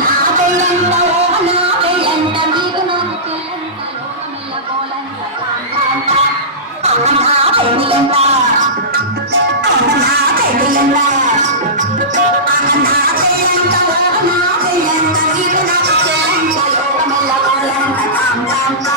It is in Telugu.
నా పెళ్ళంట ఓ నా పెళ్ళంట మీరు నాకు చెల్లంట లోకమెల్ల కోలంట నా పెళ్ళంట నా పెళ్ళంట నా పెళ్ళంట ఓ నా పెళ్ళంట మీరు నాకు చెల్లంట లోకమెల్ల కోలంట